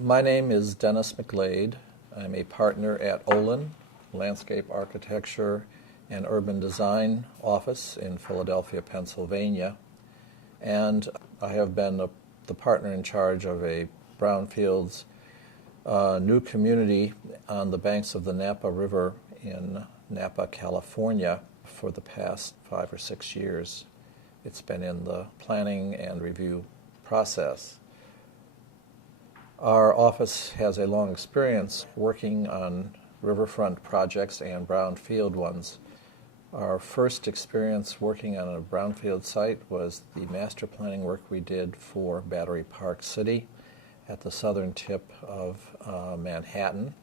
My name is Dennis McGlade. I'm a partner at OLIN, Landscape Architecture and Urban Design Office in Philadelphia, Pennsylvania. And I have been the partner in charge of a brownfields new community on the banks of the Napa River in Napa, California for the past 5 or 6 years. It's been in the planning and review process. Our office has a long experience working on riverfront projects and brownfield ones. Our first experience working on a brownfield site was the master planning work we did for Battery Park City at the southern tip of Manhattan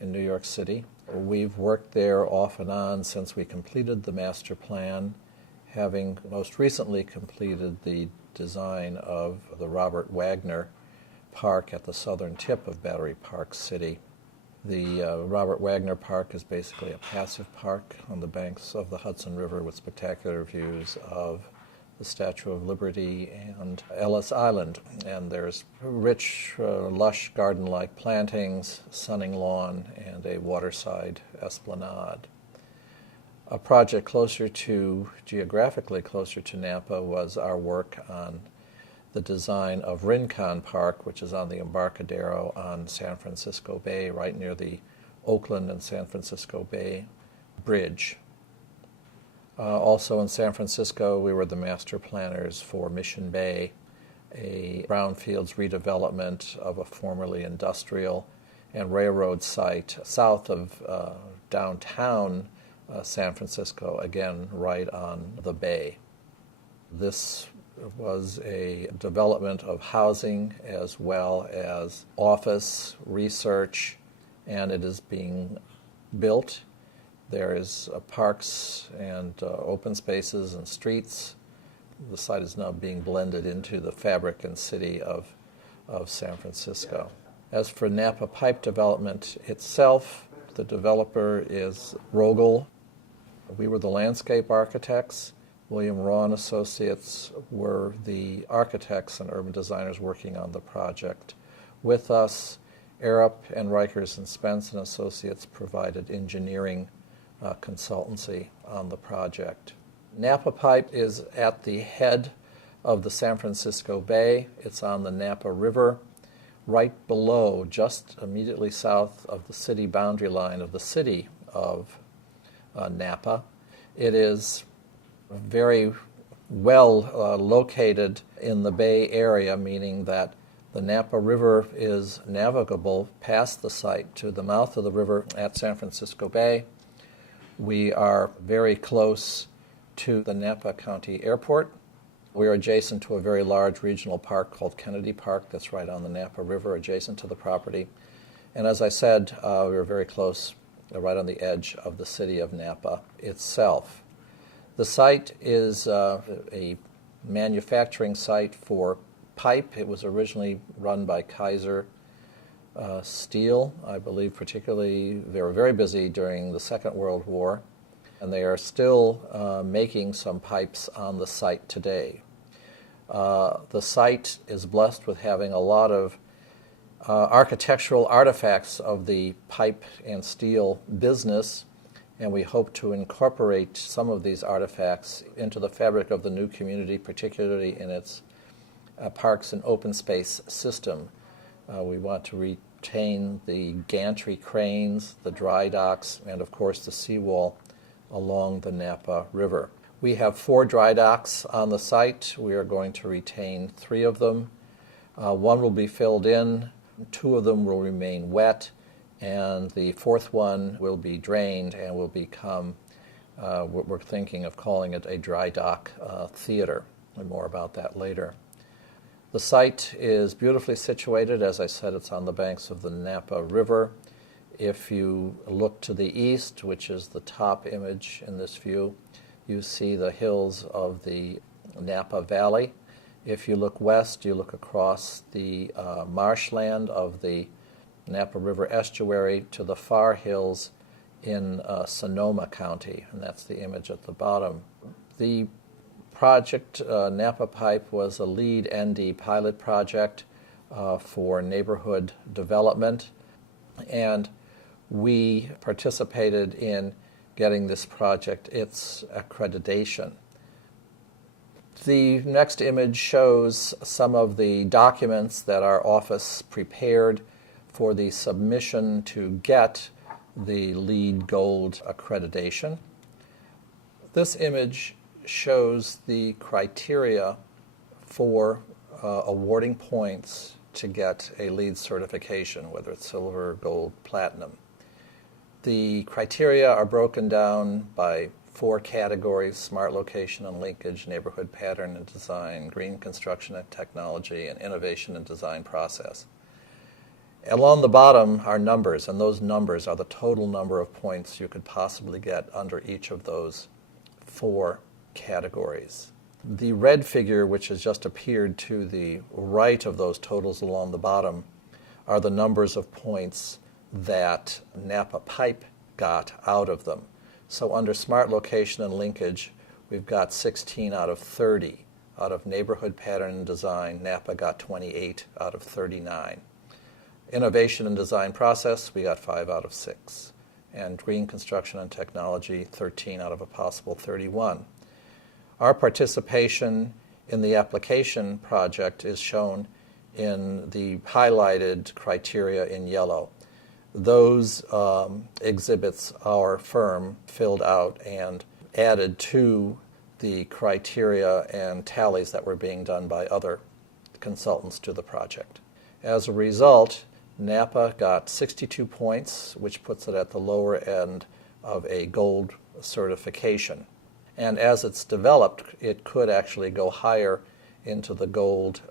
in New York City. We've worked there off and on since we completed the master plan, having most recently completed the design of the Robert Wagner Park at the southern tip of Battery Park City. The Robert Wagner Park is basically a passive park on the banks of the Hudson River with spectacular views of the Statue of Liberty and Ellis Island. And there's rich, lush garden-like plantings, sunning lawn, and a waterside esplanade. A project geographically closer to Napa was our work on the design of Rincon Park, which is on the Embarcadero on San Francisco Bay, right near the Oakland and San Francisco Bay Bridge. Also in San Francisco, we were the master planners for Mission Bay, a brownfields redevelopment of a formerly industrial and railroad site south of downtown San Francisco, again right on the bay. This was a development of housing as well as office, research, and it is being built. There is parks and open spaces and streets. The site is now being blended into the fabric and city of San Francisco. As for Napa Pipe development itself, the developer is Rogel. We were the landscape architects. William Raw & Associates were the architects and urban designers working on the project. With us, Arup and Reichers and Spence and Associates provided engineering consultancy on the project. Napa Pipe is at the head of the San Francisco Bay. It's on the Napa River, right below, just immediately south of the city boundary line of the city of Napa. It is very well located in the Bay Area, meaning that the Napa River is navigable past the site to the mouth of the river at San Francisco Bay. We are very close to the Napa County Airport. We are adjacent to a very large regional park called Kennedy Park that's right on the Napa River, adjacent to the property. And as I said, we are very close, right on the edge of the city of Napa itself. The site is a manufacturing site for pipe. It was originally run by Kaiser Steel. I believe particularly they were very busy during the Second World War, and they are still making some pipes on the site today. The site is blessed with having a lot of architectural artifacts of the pipe and steel business, and we hope to incorporate some of these artifacts into the fabric of the new community, particularly in its parks and open space system. We want to retain the gantry cranes, the dry docks, and of course the seawall along the Napa River. We have 4 dry docks on the site. We are going to retain 3 of them. 1 will be filled in, 2 of them will remain wet, and the 4th one will be drained and will become, we're thinking of calling it a dry dock theater, and more about that later. The site is beautifully situated. As I said, it's on the banks of the Napa River. If you look to the east, which is the top image in this view, you see the hills of the Napa Valley. If you look west, you look across the marshland of the Napa River estuary to the far hills in Sonoma County, and that's the image at the bottom. The project, Napa Pipe, was a lead ND pilot project. for neighborhood development, and we participated in getting this project its accreditation. The next image shows some of the documents that our office prepared for the submission to get the LEED Gold accreditation. This image shows the criteria for awarding points to get a LEED certification, whether it's silver, gold, platinum. The criteria are broken down by 4 categories: smart location and linkage, neighborhood pattern and design, green construction and technology, and innovation and design process. Along the bottom are numbers, and those numbers are the total number of points you could possibly get under each of those 4 categories. The red figure, which has just appeared to the right of those totals along the bottom, are the numbers of points that Napa Pipe got out of them. So under smart location and linkage, we've got 16 out of 30. Out of neighborhood pattern and design, Napa got 28 out of 39. Innovation and design process, we got 5 out of 6. And green construction and technology, 13 out of a possible 31. Our participation in the application project is shown in the highlighted criteria in yellow. Those exhibits our firm filled out and added to the criteria and tallies that were being done by other consultants to the project. As a result, Napa got 62 points, which puts it at the lower end of a gold certification. And as it's developed, it could actually go higher into the gold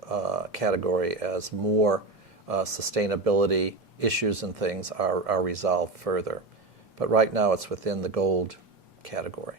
category as more sustainability issues and things are resolved further. But right now it's within the gold category.